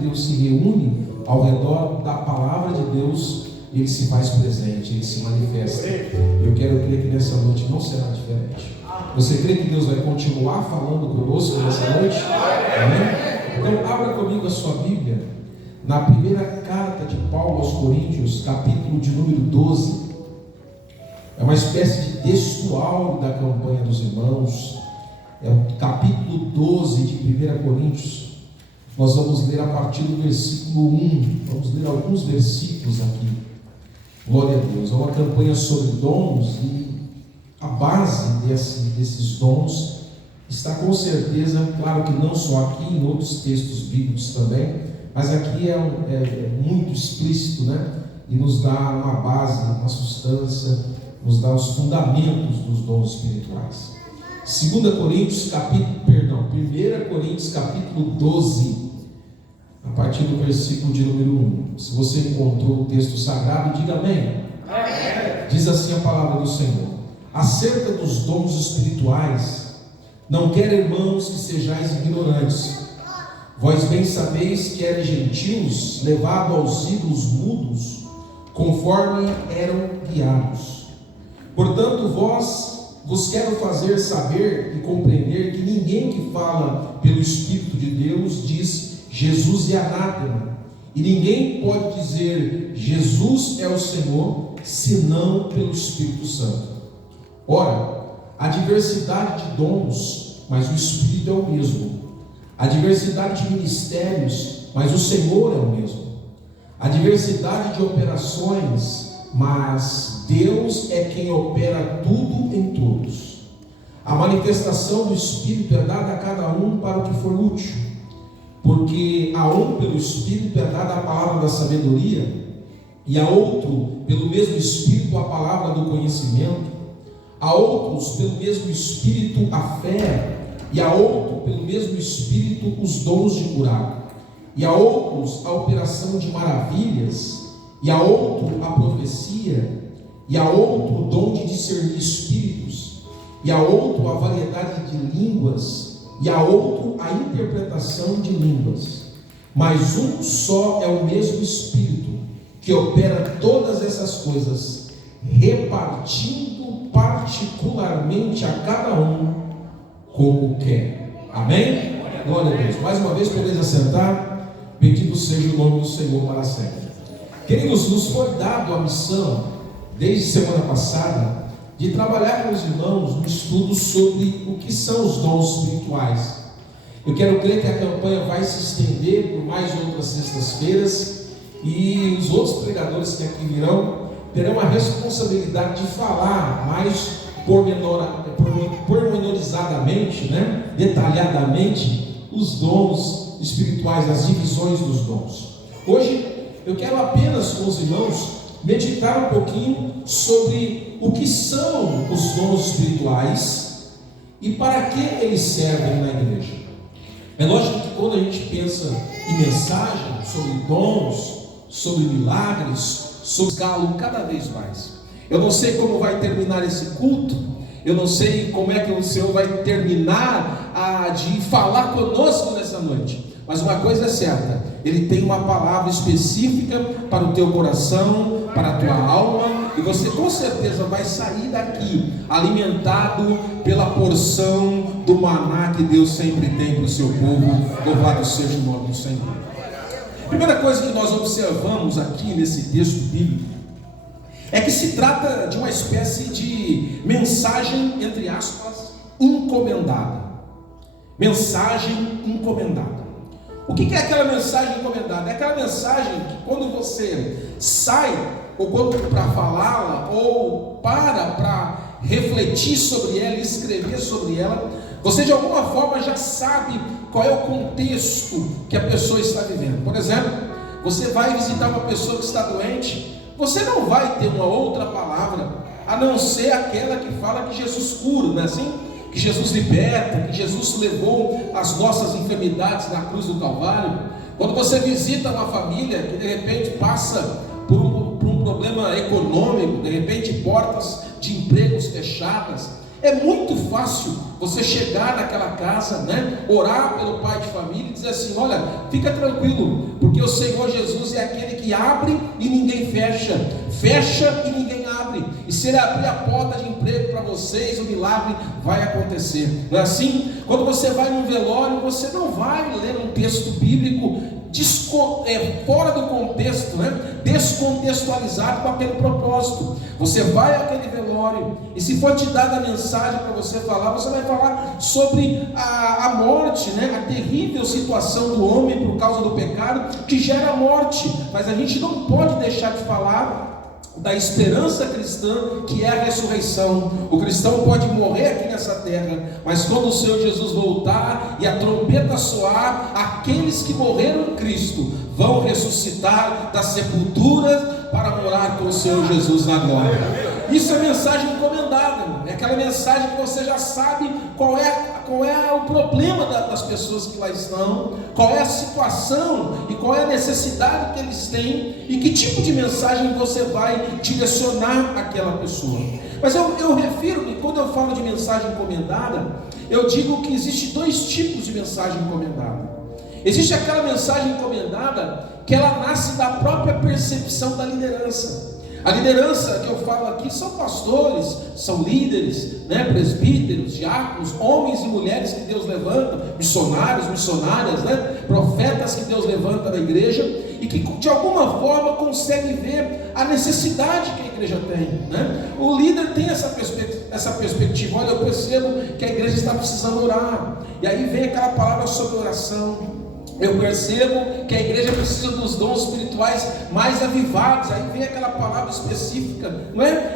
Deus se reúne ao redor da palavra de Deus, Ele se faz presente, Ele se manifesta. Eu quero crer que nessa noite não será diferente. Você crê que Deus vai continuar falando conosco nessa noite? Amém? Então abra comigo a sua Bíblia na primeira carta de Paulo aos Coríntios, capítulo de número 12. É uma espécie de textual da campanha dos irmãos. É o capítulo 12 de 1 Coríntios. Nós vamos ler a partir do versículo 1. Vamos ler alguns versículos aqui. Glória a Deus. É uma campanha sobre dons, e a base desses dons está com certeza, claro que não só aqui, em outros textos bíblicos também, mas aqui é muito explícito, né? E nos dá uma base, uma substância, nos dá os fundamentos dos dons espirituais. 1 Coríntios capítulo 12, a partir do versículo de número 1. Se você encontrou o texto sagrado, diga amém. Amém. Diz assim a palavra do Senhor: acerca dos dons espirituais, não quero, irmãos, que sejais ignorantes. Vós bem sabeis que eram gentios, levados aos ídolos mudos, conforme eram guiados. Portanto, vos quero fazer saber e compreender que ninguém que fala pelo Espírito de Deus diz Jesus é anátema, e ninguém pode dizer Jesus é o Senhor, senão pelo Espírito Santo. Ora, há diversidade de dons, mas o Espírito é o mesmo. Há diversidade de ministérios, mas o Senhor é o mesmo. Há diversidade de operações, mas Deus é quem opera tudo em todos. A manifestação do Espírito é dada a cada um para o que for útil, porque a um pelo Espírito é dada a palavra da sabedoria, e a outro pelo mesmo Espírito a palavra do conhecimento, a outros pelo mesmo Espírito a fé, e a outro pelo mesmo Espírito os dons de curar, e a outros a operação de maravilhas, e a outro a profecia, e a outro o dom de discernir espíritos, e a outro a variedade de línguas, e a outro a interpretação de línguas. Mas um só é o mesmo Espírito, que opera todas essas coisas, repartindo particularmente a cada um como quer. Amém? Glória a Deus. Mais uma vez podeis assentar. Bendito seja o nome do Senhor para sempre. Queridos, nos foi dado a missão, desde semana passada, de trabalhar com os irmãos no estudo sobre o que são os dons espirituais. Eu quero crer que a campanha vai se estender por mais outras sextas-feiras, e os outros pregadores que aqui virão terão a responsabilidade de falar mais pormenorizadamente, né? Detalhadamente, os dons espirituais, as divisões dos dons. Hoje eu quero apenas com os irmãos meditar um pouquinho sobre o que são os dons espirituais e para que eles servem na igreja. É lógico que quando a gente pensa em mensagem sobre dons, sobre milagres, sobre escalo cada vez mais. Eu não sei como vai terminar esse culto, eu não sei como é que o Senhor vai terminar de falar conosco nessa noite, mas uma coisa é certa: Ele tem uma palavra específica para o teu coração, para a tua alma, e você com certeza vai sair daqui alimentado pela porção do maná que Deus sempre tem para o seu povo. Louvado seja o nome do Senhor. A primeira coisa que nós observamos aqui nesse texto bíblico é que se trata de uma espécie de mensagem, entre aspas, encomendada. Mensagem encomendada. O que é aquela mensagem encomendada? É aquela mensagem que quando você sai, ou quando para falá-la, ou para refletir sobre ela, escrever sobre ela, você de alguma forma já sabe qual é o contexto que a pessoa está vivendo. Por exemplo, você vai visitar uma pessoa que está doente, você não vai ter uma outra palavra a não ser aquela que fala que Jesus cura, não é assim? Que Jesus liberta, que Jesus levou as nossas enfermidades na cruz do Calvário. Quando você visita uma família que de repente passa por um problema econômico, de repente portas de empregos fechadas, É muito fácil você chegar naquela casa, orar pelo pai de família e dizer assim: olha, fica tranquilo, porque o Senhor Jesus é aquele que abre e ninguém fecha, fecha e ninguém abre, e se Ele abrir a porta de emprego para vocês, o milagre vai acontecer. Não é assim? Quando você vai num velório, você não vai ler um texto bíblico fora do contexto, descontextualizado com aquele propósito. Você vai àquele velório, e se for te dada a mensagem para você falar, você vai falar sobre a morte, a terrível situação do homem por causa do pecado que gera a morte. Mas a gente não pode deixar de falar da esperança cristã, que é a ressurreição. O cristão pode morrer aqui nessa terra, mas quando o Senhor Jesus voltar e a trombeta soar, aqueles que morreram em Cristo vão ressuscitar das sepulturas para morar com o Senhor Jesus na glória. Isso é mensagem encomendada, é aquela mensagem que você já sabe qual é o problema das pessoas que lá estão, qual é a situação e qual é a necessidade que eles têm, e que tipo de mensagem você vai direcionar àquela pessoa. Mas eu refiro-me, quando eu falo de mensagem encomendada, eu digo que existe dois tipos de mensagem encomendada. Existe aquela mensagem encomendada que ela nasce da própria percepção da liderança. A liderança que eu falo aqui são pastores, são líderes, presbíteros, diáconos, homens e mulheres que Deus levanta, missionários, missionárias, profetas que Deus levanta na igreja, e que de alguma forma conseguem ver a necessidade que a igreja tem. O líder tem essa perspectiva: olha, eu percebo que a igreja está precisando orar, e aí vem aquela palavra sobre oração. Eu percebo que a igreja precisa dos dons espirituais mais avivados. Aí vem aquela palavra específica,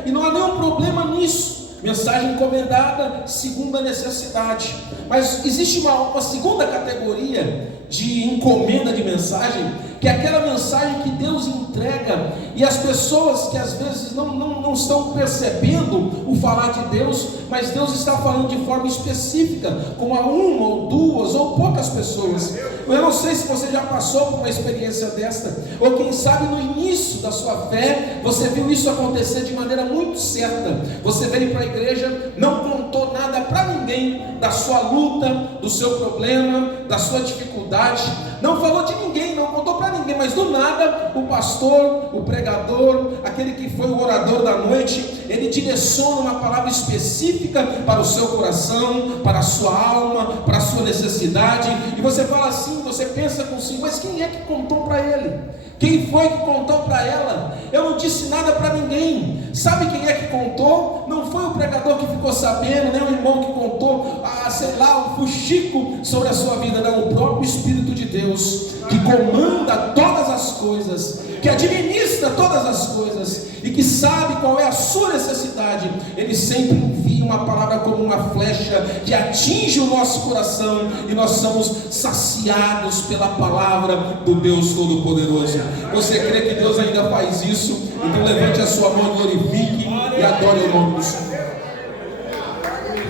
E não há nenhum problema nisso. Mensagem encomendada segundo a necessidade. Mas existe uma segunda categoria de encomenda de mensagem, que é aquela mensagem que Deus entrega, e as pessoas que às vezes não estão percebendo o falar de Deus, mas Deus está falando de forma específica, com uma ou duas ou poucas pessoas. Eu não sei se você já passou por uma experiência desta, ou quem sabe no início da sua fé, você viu isso acontecer de maneira muito certa. Você veio para a igreja, não contou nada para ninguém da sua luta, do seu problema, da sua dificuldade, não falou de ninguém, não contou para ninguém, mas do nada o pastor, o pregador, aquele que foi o orador da noite, ele direciona uma palavra específica para o seu coração, para a sua alma, para a sua necessidade, e você fala assim, você pensa consigo: mas quem é que contou para ele? Quem foi que contou para ela? Eu não disse nada para ninguém. Sabe quem é que contou? Não foi o pregador que ficou sabendo, nem o irmão que contou, um fuxico sobre a sua vida, não. O próprio Espírito de Deus, que comanda todas as coisas, que administra todas as coisas, e que sabe qual é a sua necessidade. Ele sempre envia uma palavra como uma flecha, que atinge o nosso coração, e nós somos saciados pela palavra do Deus Todo-Poderoso. Você crê que Deus ainda faz isso? Então levante a sua mão, glorifique e adore o nome do Senhor.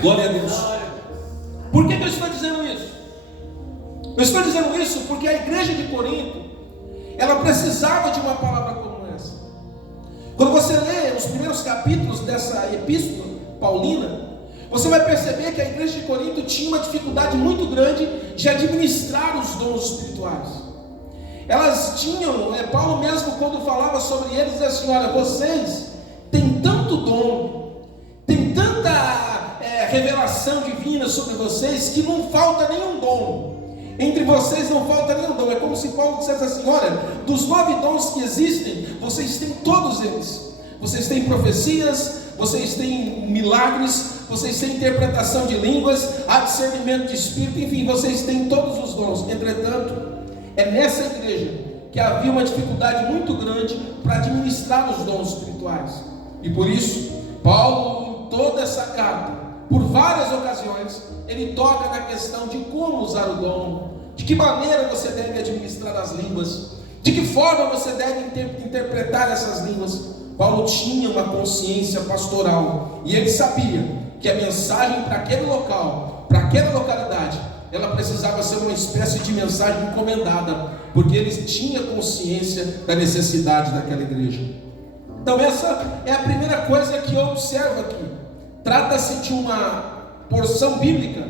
Glória a Deus. Por que eu estou dizendo isso? Eu estou dizendo isso porque a igreja de Corinto, ela precisava de uma palavra como essa. Quando você lê os primeiros capítulos dessa epístola paulina, você vai perceber que a igreja de Corinto tinha uma dificuldade muito grande de administrar os dons espirituais. Elas tinham, Paulo mesmo quando falava sobre eles, dizia assim: olha, vocês têm tanto dom, tem tanta revelação divina sobre vocês, que não falta nenhum dom. Entre vocês não falta nenhum dom. É como se Paulo dissesse assim: olha, dos 9 dons que existem, vocês têm todos eles. Vocês têm profecias, vocês têm milagres, vocês têm interpretação de línguas, há discernimento de espírito, enfim, vocês têm todos os dons. Entretanto, é nessa igreja que havia uma dificuldade muito grande para administrar os dons espirituais. E por isso, Paulo, em toda essa carta, por várias ocasiões, ele toca na questão de como usar o dom, de que maneira você deve administrar as línguas, de que forma você deve interpretar essas línguas. Paulo tinha uma consciência pastoral, e ele sabia que a mensagem para aquele local, para aquela localidade, ela precisava ser uma espécie de mensagem encomendada, porque ele tinha consciência da necessidade daquela igreja. Então essa é a primeira coisa que eu observo aqui. Trata-se de uma porção bíblica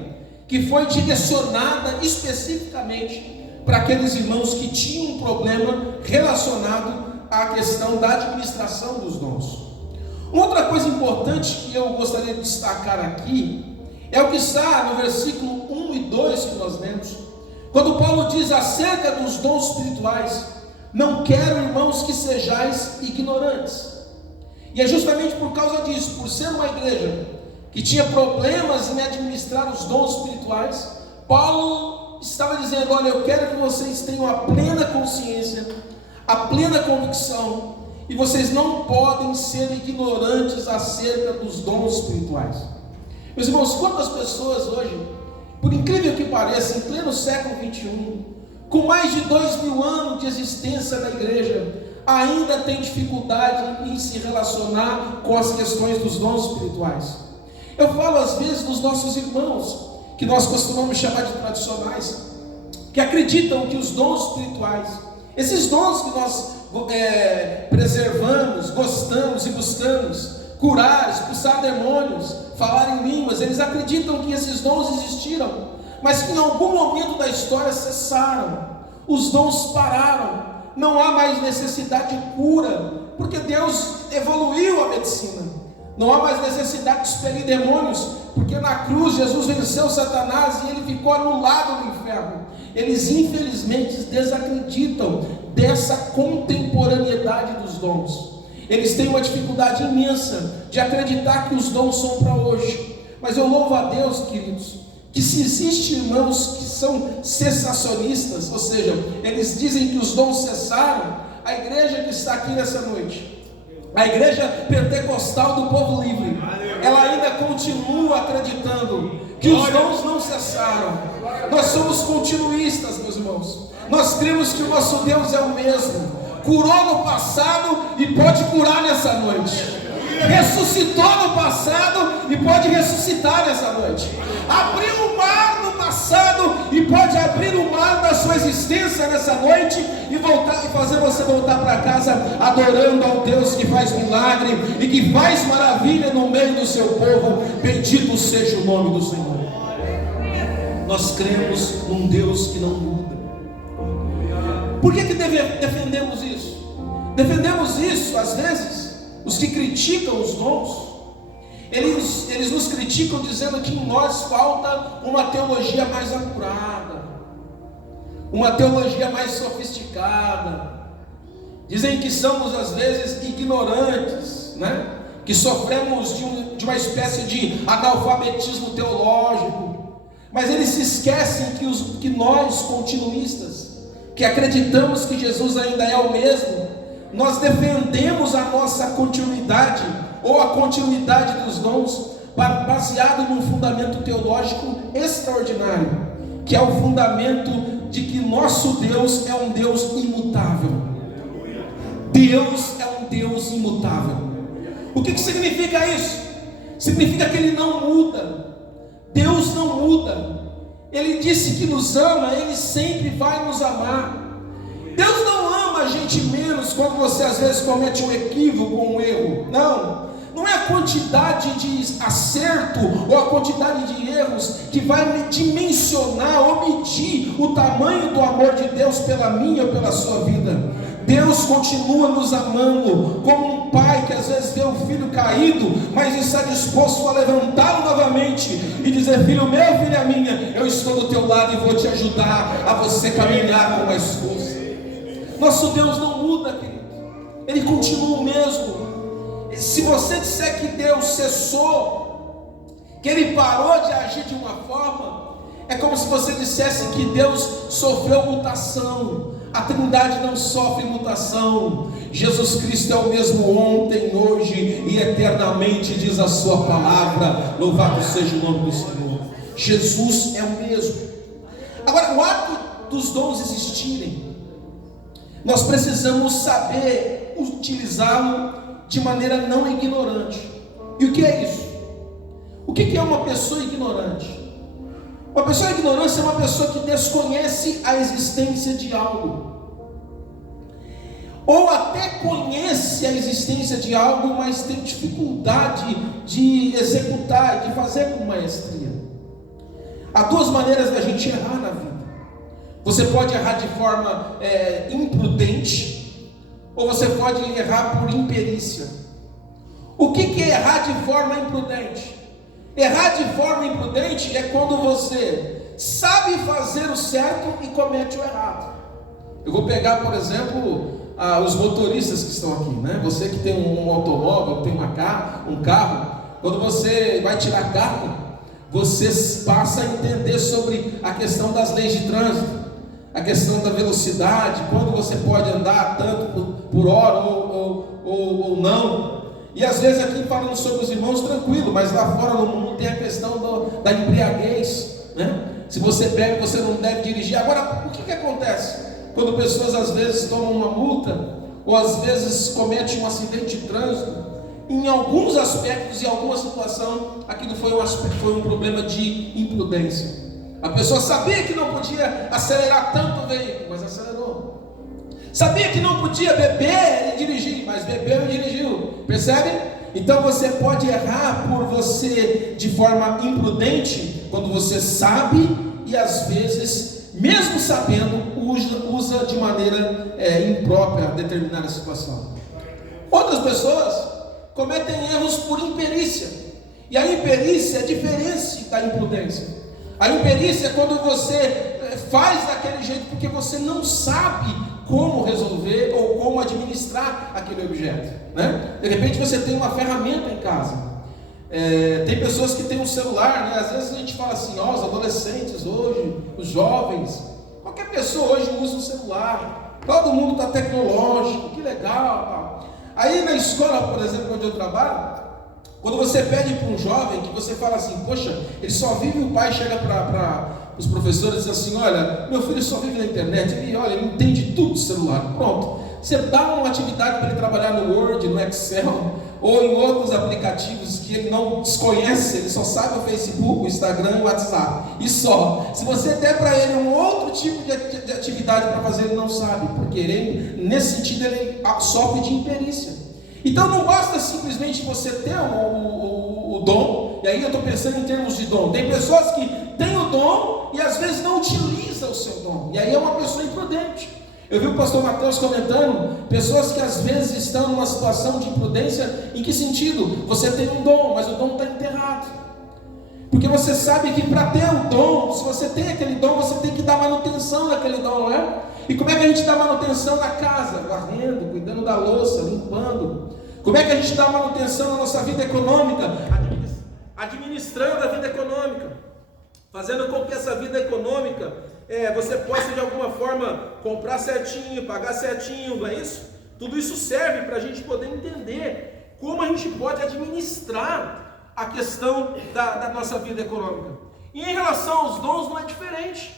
que foi direcionada especificamente para aqueles irmãos que tinham um problema relacionado à questão da administração dos dons. Uma outra coisa importante que eu gostaria de destacar aqui é o que está no versículo 1 e 2 que nós lemos, quando Paulo diz acerca dos dons espirituais: não quero, irmãos, que sejais ignorantes. E é justamente por causa disso, por ser uma igreja que tinha problemas em administrar os dons espirituais, Paulo estava dizendo: olha, eu quero que vocês tenham a plena consciência, a plena convicção, e vocês não podem ser ignorantes acerca dos dons espirituais. Meus irmãos, quantas pessoas hoje, por incrível que pareça, em pleno século 21, com mais de 2000 anos de existência da igreja, ainda tem dificuldade em se relacionar com as questões dos dons espirituais. Eu falo às vezes dos nossos irmãos, que nós costumamos chamar de tradicionais, que acreditam que os dons espirituais, esses dons que nós preservamos, gostamos e buscamos, curar, expulsar demônios, falar em línguas, eles acreditam que esses dons existiram, mas que em algum momento da história cessaram, os dons pararam, não há mais necessidade de cura, porque Deus evoluiu a medicina, não há mais necessidade de expelir demônios, porque na cruz Jesus venceu Satanás e ele ficou anulado no inferno. Eles infelizmente desacreditam dessa contemporaneidade dos dons. Eles têm uma dificuldade imensa de acreditar que os dons são para hoje. Mas eu louvo a Deus, queridos, que se existem irmãos que são cessacionistas, ou seja, eles dizem que os dons cessaram, a igreja que está aqui nessa noite, a igreja pentecostal do povo livre, ela ainda continua acreditando que os dons não cessaram. Nós somos continuistas, meus irmãos. Nós cremos que o nosso Deus é o mesmo, curou no passado e pode curar nessa noite, ressuscitou no passado e pode ressuscitar nessa noite, abriu o mar no passado e pode abrir o mar da sua existência nessa noite e voltar, e fazer você voltar para casa adorando ao Deus que faz milagre e que faz maravilha no meio do seu povo. Bendito seja o nome do Senhor. Nós cremos num Deus que não muda. Por que defendemos isso? Defendemos isso, às vezes, os que criticam os dons, eles nos criticam dizendo que em nós falta uma teologia mais apurada, uma teologia mais sofisticada. Dizem que somos às vezes ignorantes, né? Que sofremos de uma espécie de analfabetismo teológico. Mas eles se esquecem que nós, continuistas, que acreditamos que Jesus ainda é o mesmo, nós defendemos a nossa continuidade, ou a continuidade dos dons, baseado num fundamento teológico extraordinário, que é o fundamento de que nosso Deus é um Deus imutável. Deus é um Deus imutável. O que significa isso? Significa que Ele não muda. Deus não muda. Ele disse que nos ama, Ele sempre vai nos amar. Deus não ama a gente menos quando você às vezes comete um equívoco ou um erro. Não é a quantidade de acerto ou a quantidade de erros que vai dimensionar ou medir o tamanho do amor de Deus pela minha ou pela sua vida. Deus continua nos amando, como um pai que às vezes vê o filho caído, mas está disposto a levantá-lo novamente e dizer: filho meu, filha minha, eu estou do teu lado e vou te ajudar a você caminhar com mais força. Nosso Deus não muda, querido. Ele continua o mesmo. Se você disser que Deus cessou, que Ele parou de agir de uma forma, é como se você dissesse que Deus sofreu mutação. A Trindade não sofre mutação. Jesus Cristo é o mesmo ontem, hoje e eternamente, diz a sua palavra. Louvado seja o nome do Senhor. Jesus é o mesmo. Agora, o ato dos dons existirem, nós precisamos saber utilizá-lo de maneira não ignorante. E o que é isso? O que é uma pessoa ignorante? Uma pessoa ignorante é uma pessoa que desconhece a existência de algo. ou até conhece a existência de algo, mas tem dificuldade de executar, de fazer com maestria. Há duas maneiras da gente errar na vida. Você pode errar de forma imprudente, ou você pode errar por imperícia. O que é errar de forma imprudente? Errar de forma imprudente é quando você sabe fazer o certo e comete o errado. Eu vou pegar, por exemplo, os motoristas que estão aqui, né? Você que tem um automóvel, tem um carro, quando você vai tirar carta, você passa a entender sobre a questão das leis de trânsito, a questão da velocidade, quando você pode andar tanto por hora ou não. E às vezes aqui falando sobre os irmãos, tranquilo, mas lá fora no mundo tem a questão da embriaguez, né? Se você bebe, você não deve dirigir. Agora, o que acontece? Quando pessoas às vezes tomam uma multa, ou às vezes cometem um acidente de trânsito, em alguns aspectos, em alguma situação, aquilo foi um problema de imprudência. A pessoa sabia que não podia acelerar tanto o veículo, mas acelerou. Sabia que não podia beber e dirigir, mas bebeu e dirigiu. Percebe? Então você pode errar por você de forma imprudente, quando você sabe e às vezes, mesmo sabendo, usa de maneira imprópria determinada situação. Outras pessoas cometem erros por imperícia, e a imperícia é diferente da imprudência. A imperícia é quando você faz daquele jeito porque você não sabe como resolver ou como administrar aquele objeto, né? De repente você tem uma ferramenta em casa. Tem pessoas que têm um celular, né? Às vezes a gente fala assim, os adolescentes hoje, os jovens, qualquer pessoa hoje usa um celular, todo mundo está tecnológico, que legal, tal. Aí na escola, por exemplo, onde eu trabalho, quando você pede para um jovem, que você fala assim, poxa, ele só vive, o pai chega para os professores e diz assim, olha, meu filho só vive na internet, ele entende tudo do celular, pronto. Você dá uma atividade para ele trabalhar no Word, no Excel, ou em outros aplicativos que ele não desconhece, ele só sabe o Facebook, o Instagram e o WhatsApp, e só. Se você der para ele um outro tipo de atividade para fazer, ele não sabe, porque ele, nesse sentido, ele sofre de imperícia. Então não basta simplesmente você ter o dom, e aí eu estou pensando em termos de dom. Tem pessoas que têm o dom e às vezes não utilizam o seu dom, e aí é uma pessoa imprudente. Eu vi o pastor Mateus comentando, pessoas que às vezes estão numa situação de imprudência. Em que sentido? Você tem um dom, mas o dom está enterrado, porque você sabe que para ter o dom, se você tem aquele dom, você tem que dar manutenção daquele dom, né? E como é que a gente dá manutenção na casa? Varrendo, cuidando da louça, limpando. Como é que a gente dá manutenção na nossa vida econômica? Administrando a vida econômica, fazendo com que essa vida econômica você possa de alguma forma comprar certinho, pagar certinho, não é isso? Tudo isso serve para a gente poder entender como a gente pode administrar a questão da nossa vida econômica. E em relação aos dons não é diferente.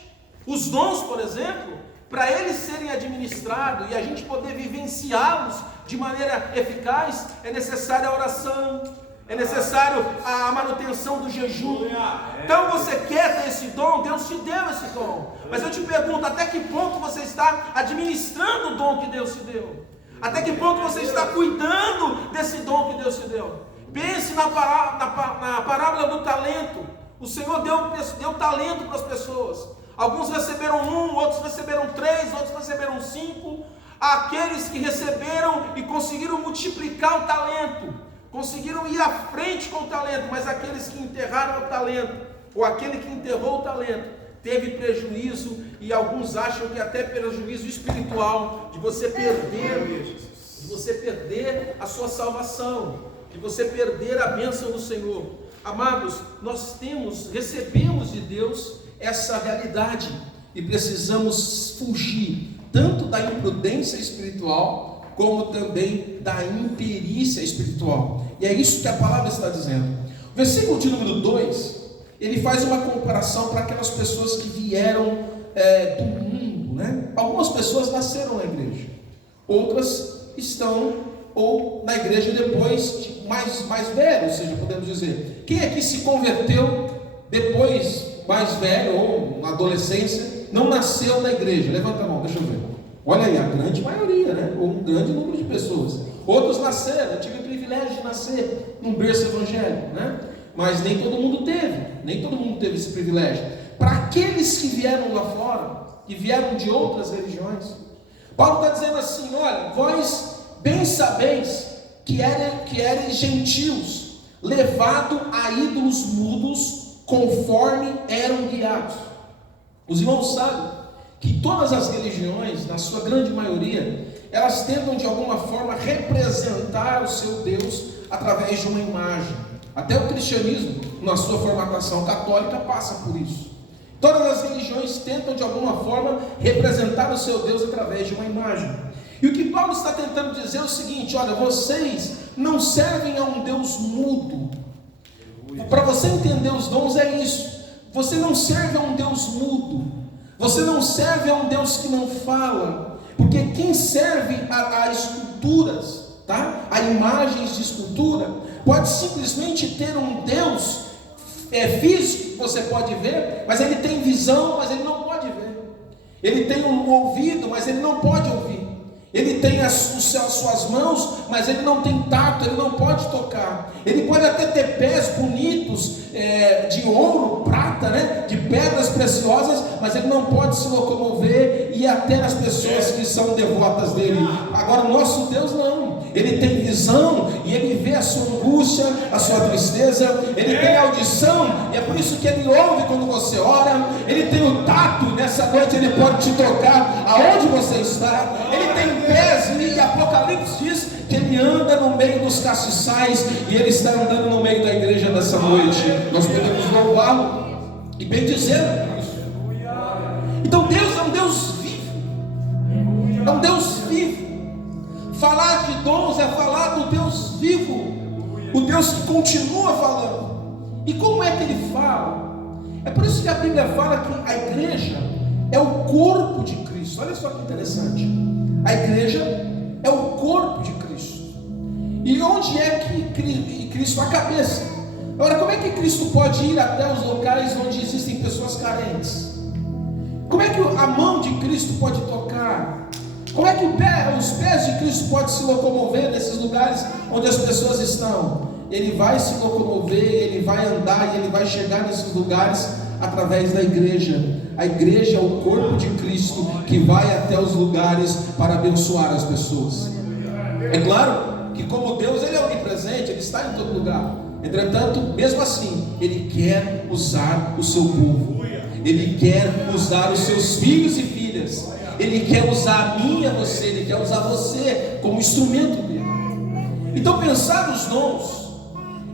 Os dons, por exemplo, para eles serem administrados e a gente poder vivenciá-los de maneira eficaz, é necessária a oração, é necessário a manutenção do jejum. Então você quer ter esse dom, Deus te deu esse dom. Mas eu te pergunto, até que ponto você está administrando o dom que Deus te deu? Até que ponto você está cuidando desse dom que Deus te deu? Pense na parábola do talento. O Senhor deu talento para as pessoas. Alguns receberam 1, outros receberam 3, outros receberam 5. Aqueles que receberam e conseguiram multiplicar o talento, conseguiram ir à frente com o talento, mas aqueles que enterraram o talento, ou aquele que enterrou o talento, teve prejuízo, e alguns acham que até prejuízo espiritual, de você perder a sua salvação, de você perder a bênção do Senhor. Amados, nós recebemos de Deus essa realidade, e precisamos fugir tanto da imprudência espiritual, como também da imperícia espiritual. E é isso que a palavra está dizendo. O versículo de número 2, ele faz uma comparação para aquelas pessoas que vieram do mundo, né? Algumas pessoas nasceram na igreja, outras estão ou na igreja depois de mais velho, ou seja, podemos dizer, quem aqui se converteu depois, mais velho ou na adolescência, não nasceu na igreja? Levanta a mão, deixa eu ver. Olha aí, a grande maioria, né? ou um grande número de pessoas. Outros nasceram, eu tive o privilégio de nascer num berço evangélico, né? Mas nem todo mundo teve esse privilégio. Para aqueles que vieram lá fora, que vieram de outras religiões, Paulo está dizendo assim: olha, vós bem sabeis que eres gentios, levado a ídolos mudos, conforme eram guiados. Os irmãos sabem que todas as religiões, na sua grande maioria, elas tentam de alguma forma representar o seu Deus através de uma imagem. Até o cristianismo, na sua formatação católica, passa por isso. Todas as religiões tentam de alguma forma representar o seu Deus através de uma imagem. E o que Paulo está tentando dizer é o seguinte: olha, vocês não servem a um Deus mudo. Para você entender os dons é isso. Você não serve a um Deus mudo. Você não serve a um Deus que não fala. Porque quem serve a esculturas, tá? A imagens de escultura, pode simplesmente ter um Deus físico que você pode ver, mas ele tem visão, mas ele não pode ver. Ele tem um ouvido, mas ele não pode ouvir. Ele tem as suas mãos, mas ele não tem tato, ele não pode tocar. Ele pode até ter pés bonitos, de ouro, prata, né? De pedras preciosas, mas ele não pode se locomover e ir até as pessoas que são devotas dele. Agora o nosso Deus não. Ele tem visão e ele vê a sua angústia, a sua tristeza. Ele tem audição e é por isso que ele ouve quando você ora. Ele tem o tato, nessa noite ele pode te tocar aonde você está. Ele tem pés e Apocalipse diz que ele anda no meio dos castiçais e ele está andando no meio da igreja nessa noite. Nós podemos louvá-lo e bendizê-lo por isso. Então Deus é um Deus vivo. É um Deus vivo. Falar de dons é falar do Deus vivo, o Deus que continua falando. E como é que ele fala? É por isso que a Bíblia fala que a igreja é o corpo de Cristo. Olha só que interessante. A igreja é o corpo de Cristo. E onde é que Cristo é a cabeça? Agora, como é que Cristo pode ir até os locais onde existem pessoas carentes? Como é que a mão de Cristo pode tocar? Como é que os pés de Cristo podem se locomover nesses lugares onde as pessoas estão? Ele vai se locomover, ele vai andar e ele vai chegar nesses lugares através da igreja. A igreja é o corpo de Cristo que vai até os lugares para abençoar as pessoas. É claro que como Deus, ele é onipresente, ele está em todo lugar. Entretanto, mesmo assim, ele quer usar o seu povo. Ele quer usar os seus filhos e filhas. Ele quer usar a mim e a você. Ele quer usar você como instrumento dele. Então pensar os dons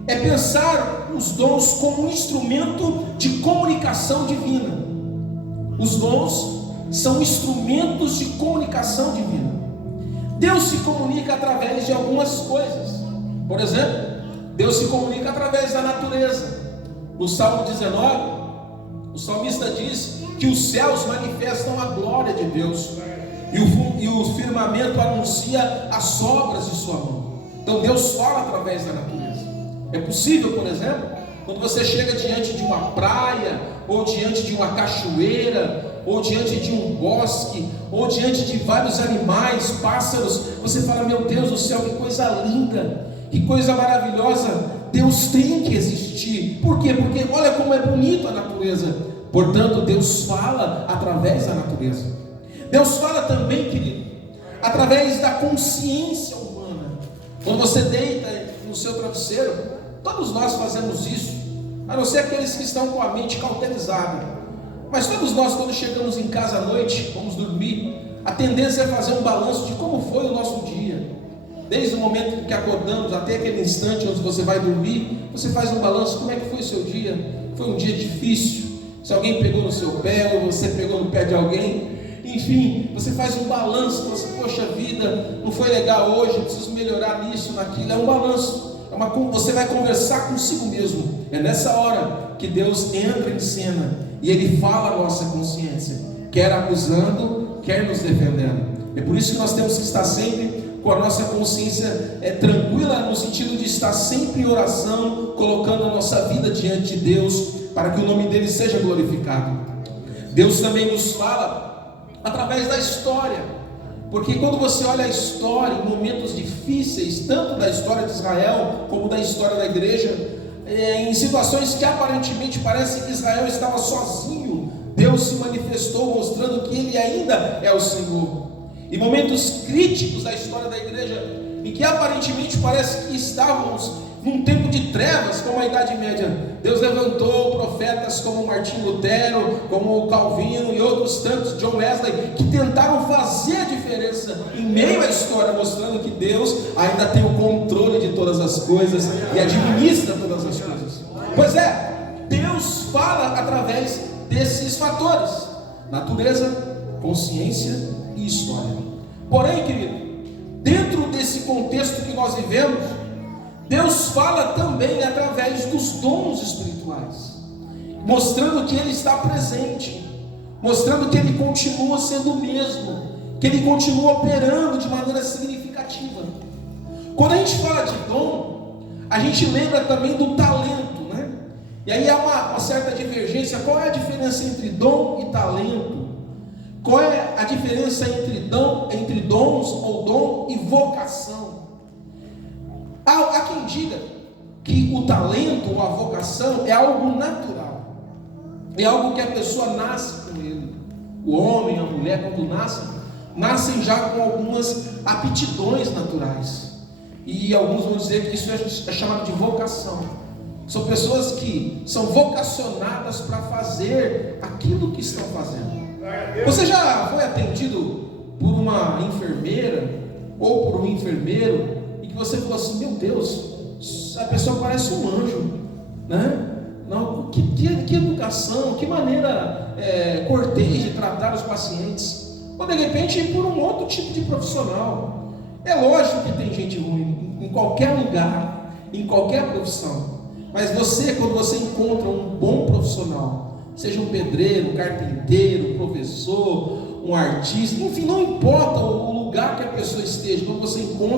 é pensar os dons como um instrumento de comunicação divina. Os dons são instrumentos de comunicação divina. Deus se comunica através de algumas coisas. Por exemplo, Deus se comunica através da natureza. No Salmo 19, o salmista diz que os céus manifestam a glória de Deus e o firmamento anuncia as obras de sua mão. Então Deus fala através da natureza. É possível, por exemplo, quando você chega diante de uma praia, ou diante de uma cachoeira, ou diante de um bosque, ou diante de vários animais, pássaros, você fala: meu Deus do céu, que coisa linda, que coisa maravilhosa. Deus tem que existir. Por quê? Porque olha como é bonito a natureza. Portanto, Deus fala através da natureza. Deus fala também, querido, através da consciência humana. Quando você deita no seu travesseiro, todos nós fazemos isso, a não ser aqueles que estão com a mente cauterizada. Mas todos nós, quando chegamos em casa à noite, vamos dormir, a tendência é fazer um balanço de como foi o nosso dia. Desde o momento que acordamos até aquele instante onde você vai dormir, você faz um balanço. Como é que foi o seu dia? Foi um dia difícil? Se alguém pegou no seu pé, ou você pegou no pé de alguém, enfim, você faz um balanço. Você, poxa vida, não foi legal hoje, eu preciso melhorar nisso, naquilo. É um balanço, você vai conversar consigo mesmo. É nessa hora que Deus entra em cena e Ele fala a nossa consciência, quer acusando, quer nos defendendo. É por isso que nós temos que estar sempre com a nossa consciência tranquila, no sentido de estar sempre em oração, colocando a nossa vida diante de Deus, para que o nome dele seja glorificado. Deus também nos fala através da história. Porque quando você olha a história, em momentos difíceis, tanto da história de Israel, como da história da igreja, em situações que aparentemente parece que Israel estava sozinho, Deus se manifestou mostrando que Ele ainda é o Senhor. Em momentos críticos da história da igreja, em que aparentemente parece que estávamos num tempo de trevas, como a Idade Média, Deus levantou profetas como Martim Lutero, como Calvino e outros tantos, John Wesley, que tentaram fazer a diferença em meio à história, mostrando que Deus ainda tem o controle de todas as coisas e administra todas as coisas. Pois é, Deus fala através desses fatores: natureza, consciência e história. Porém, querido, dentro desse contexto que nós vivemos, Deus fala também através dos dons espirituais, mostrando que Ele está presente, mostrando que Ele continua sendo o mesmo, que Ele continua operando de maneira significativa. Quando a gente fala de dom, a gente lembra também do talento, né? E aí há uma certa divergência. Qual é a diferença entre dom e talento? Qual é a diferença entre dons ou dom e vocação? Há quem diga que o talento ou a vocação é algo natural, é algo que a pessoa nasce com ele. O homem, a mulher, quando nascem já com algumas aptidões naturais, e alguns vão dizer que isso é chamado de vocação. São pessoas que são vocacionadas para fazer aquilo que estão fazendo. Você já foi atendido por uma enfermeira ou por um enfermeiro e que você falou assim: meu Deus, a pessoa parece um anjo, né? Não, que educação, que maneira cortês de tratar os pacientes. Ou de repente por um outro tipo de profissional. É lógico que tem gente ruim em qualquer lugar, em qualquer profissão. Mas quando você encontra um bom profissional, seja um pedreiro, um carpinteiro, um professor, um artista, enfim, não importa o lugar que a pessoa esteja, quando você encontra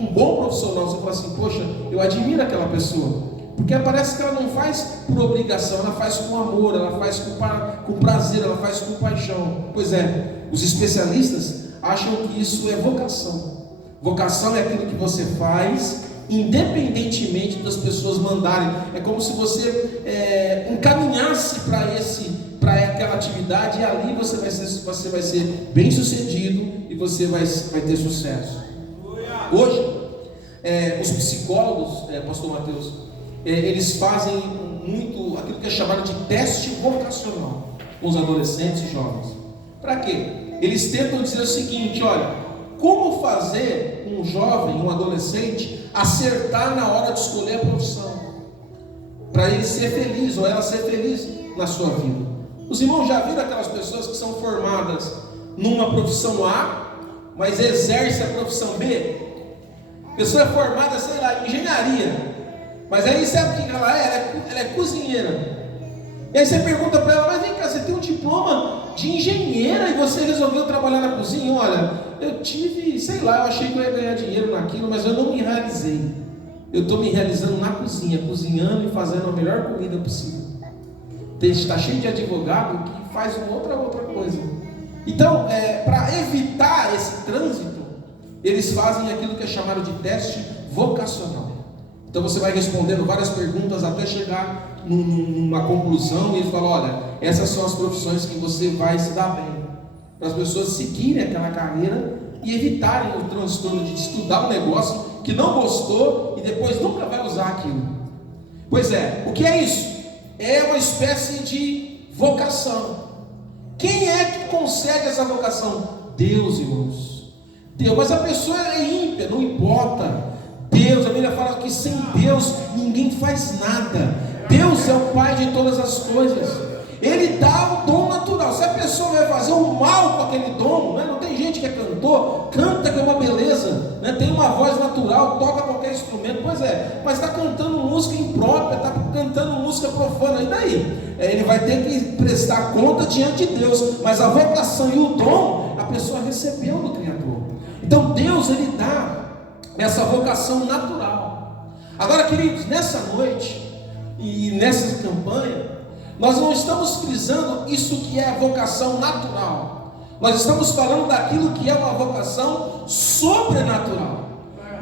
um bom profissional, você fala assim: poxa, eu admiro aquela pessoa, porque parece que ela não faz por obrigação, ela faz com amor, ela faz com prazer, ela faz com paixão. Pois é, os especialistas acham que isso é vocação. Vocação é aquilo que você faz independentemente das pessoas mandarem. É como se você encaminhasse para aquela atividade, e ali você vai ser bem sucedido e você vai ter sucesso. Hoje, os psicólogos, pastor Mateus, eles fazem muito aquilo que é chamado de teste vocacional com os adolescentes e jovens. Para quê? Eles tentam dizer o seguinte: olha, como fazer um jovem, um adolescente acertar na hora de escolher a profissão, para ele ser feliz ou ela ser feliz na sua vida. Os irmãos já viram aquelas pessoas que são formadas numa profissão A, mas exerce a profissão B? A pessoa é formada, sei lá, em engenharia, mas aí sabe o que ela é? Ela é cozinheira. E aí você pergunta para ela: mas vem cá, você tem um diploma de engenheira e você resolveu trabalhar na cozinha? Olha, eu tive, sei lá, eu achei que eu ia ganhar dinheiro naquilo, mas eu não me realizei. Eu estou me realizando na cozinha, cozinhando e fazendo a melhor comida possível. Está cheio de advogado que faz uma outra coisa. Então, para evitar esse trânsito, eles fazem aquilo que é chamado de teste vocacional. Então você vai respondendo várias perguntas até chegar numa conclusão, e ele fala: olha, essas são as profissões que você vai se dar bem, para as pessoas seguirem aquela carreira e evitarem o transtorno de estudar um negócio que não gostou e depois nunca vai usar aquilo. Pois é, o que é isso? É uma espécie de vocação. Quem é que consegue essa vocação? Deus, irmãos. Deus. Mas a pessoa é ímpia, não importa. Deus, a Bíblia fala que sem Deus ninguém faz nada. Deus é o Pai de todas as coisas. Ele dá o dom natural. Se a pessoa vai fazer o mal com aquele dom, né? Não tem gente que é cantor, canta que é uma beleza, né? Tem uma voz natural, toca qualquer instrumento, pois é, mas está cantando música imprópria, está cantando música profana, e daí? Ele vai ter que prestar conta diante de Deus, mas a vocação e o dom, a pessoa recebeu do Criador. Então Deus, Ele dá essa vocação natural. Agora, queridos, nessa noite e nessa campanha, nós não estamos frisando isso que é a vocação natural. Nós estamos falando daquilo que é uma vocação sobrenatural.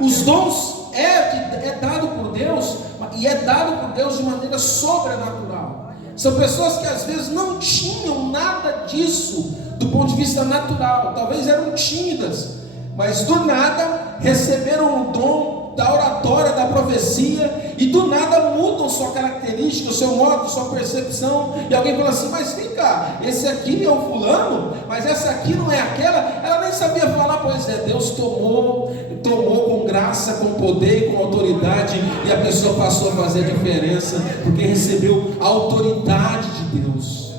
Os dons é dado por Deus, e é dado por Deus de maneira sobrenatural. São pessoas que às vezes não tinham nada disso do ponto de vista natural, talvez eram tímidas, mas do nada receberam o dom da oratória, da profecia, e do nada mudam sua característica, o seu modo, sua percepção, e alguém fala assim: mas vem cá, esse aqui é o fulano, mas essa aqui não é aquela. Ela nem sabia falar. Pois é, Deus tomou com graça, com poder e com autoridade, e a pessoa passou a fazer a diferença, porque recebeu a autoridade de Deus.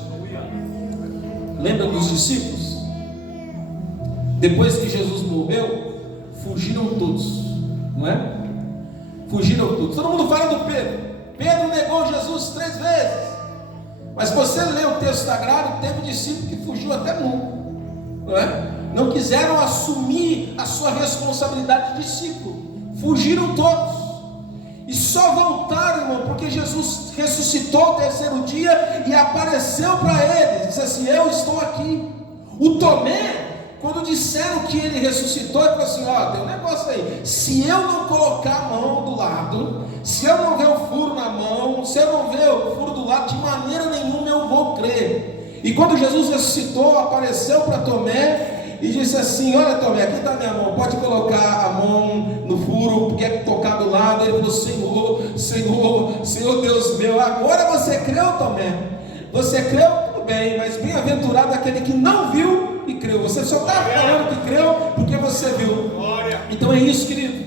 Lembra dos discípulos? Depois que Jesus morreu, fugiram todos, não é? Fugiram todos. Todo mundo fala do Pedro. Pedro negou Jesus 3 vezes. Mas se você lê o texto sagrado, teve discípulo que fugiu até nu, não é? Não quiseram assumir a sua responsabilidade de discípulo. Fugiram todos. E só voltaram, irmão, porque Jesus ressuscitou ao 3º dia e apareceu para eles. Disse assim: eu estou aqui. O Tomé, quando disseram que ele ressuscitou, ele falou assim: ó, tem um negócio aí, se eu não colocar a mão do lado, se eu não ver o furo na mão, se eu não ver o furo do lado, de maneira nenhuma eu vou crer. E quando Jesus ressuscitou, apareceu para Tomé e disse assim: olha, Tomé, aqui está a minha mão, pode colocar a mão no furo, porque é tocar do lado. Ele falou: Senhor Deus meu, agora você creu, Tomé? Você creu? Tudo bem, mas bem-aventurado aquele que não viu e creu. Você só está falando que creu porque você viu. Então é isso, querido,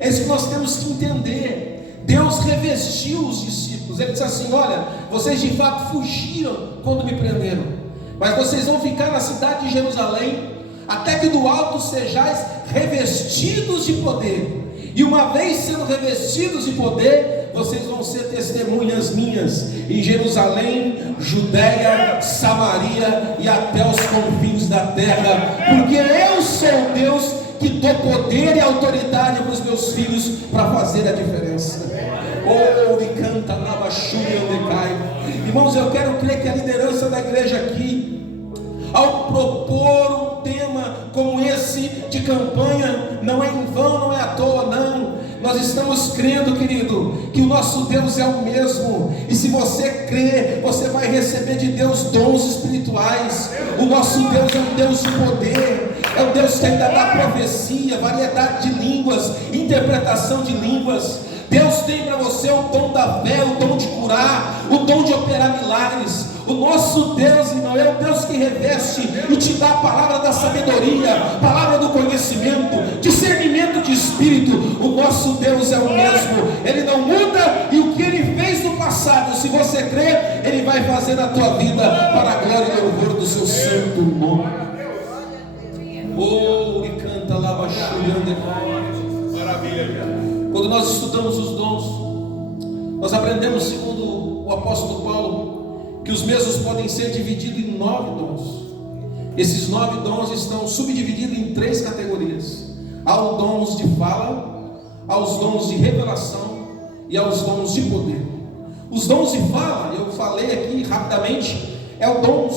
é isso que nós temos que entender. Deus revestiu os discípulos. Ele disse assim: olha, vocês de fato fugiram quando me prenderam, mas vocês vão ficar na cidade de Jerusalém, até que do alto sejais revestidos de poder. E uma vez sendo revestidos de poder, vocês vão ser testemunhas minhas em Jerusalém, Judeia, Samaria e até os confins da terra, porque eu sou Deus que dou poder e autoridade para os meus filhos para fazer a diferença. Oh, e canta lava chuva e irmãos, eu quero crer que a liderança da igreja aqui, ao propor um tema como esse de campanha, não é em vão, não é à toa, não. Nós estamos crendo, querido, que o nosso Deus é o mesmo, e se você crê, você vai receber de Deus dons espirituais. O nosso Deus é um Deus de poder, é um Deus que ainda dá profecia, variedade de línguas, interpretação de línguas. Deus tem para você o dom da fé, o dom de curar, o dom de operar milagres. O nosso Deus, irmão, é o Deus que reveste e te dá a palavra da sabedoria, palavra do conhecimento, discernimento de espírito. O nosso Deus é o mesmo, Ele não muda, e o que Ele fez no passado, se você crer, Ele vai fazer na tua vida para a glória e louvor do seu santo nome. Oh, e canta lá, maravilha. Quando nós estudamos os dons, nós aprendemos, segundo o apóstolo Paulo, que os mesmos podem ser divididos em 9 dons. Esses 9 dons estão subdivididos em 3 categorias: há os dons de fala, há os dons de revelação e há os dons de poder. Os dons de fala, eu falei aqui rapidamente,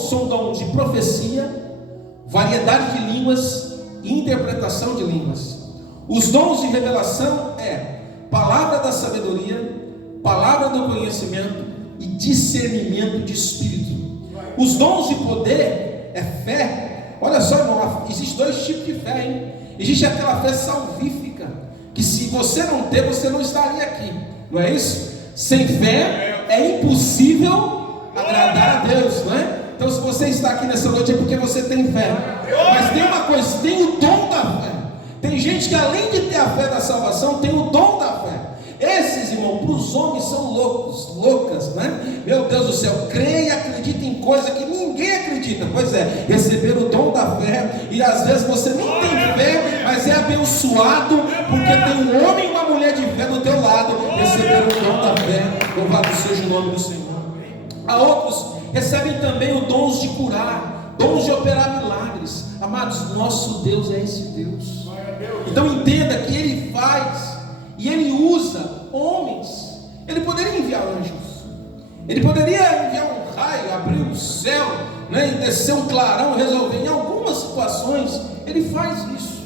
são dons de profecia, variedade de línguas e interpretação de línguas. Os dons de revelação palavra da sabedoria, palavra do conhecimento e discernimento de espírito. Os dons de poder é fé. Olha só, irmão, existem 2 tipos de fé, hein? Existe aquela fé salvífica, que se você não ter, você não estaria aqui, não é isso? Sem fé é impossível agradar a Deus, não é? Então, se você está aqui nessa noite é porque você tem fé. Mas tem uma coisa, tem o dom da fé. Tem gente que, além de ter a fé da salvação, tem o dom da fé. Esses, irmão, para os homens são loucas, né? Meu Deus do céu, crê e acredita em coisa que ninguém acredita. Pois é, receber o dom da fé, e às vezes você nem tem fé, mas é abençoado, porque tem um homem e uma mulher de fé do teu lado, receber o dom da fé. Louvado seja o nome do Senhor. Há outros recebem também o dons de curar, dons de operar milagres. Amados, nosso Deus é esse Deus. Então entenda que Ele faz e Ele usa homens. Ele poderia enviar anjos, Ele poderia enviar um raio, abrir o céu, né, e descer um clarão, resolver. Em algumas situações, Ele faz isso.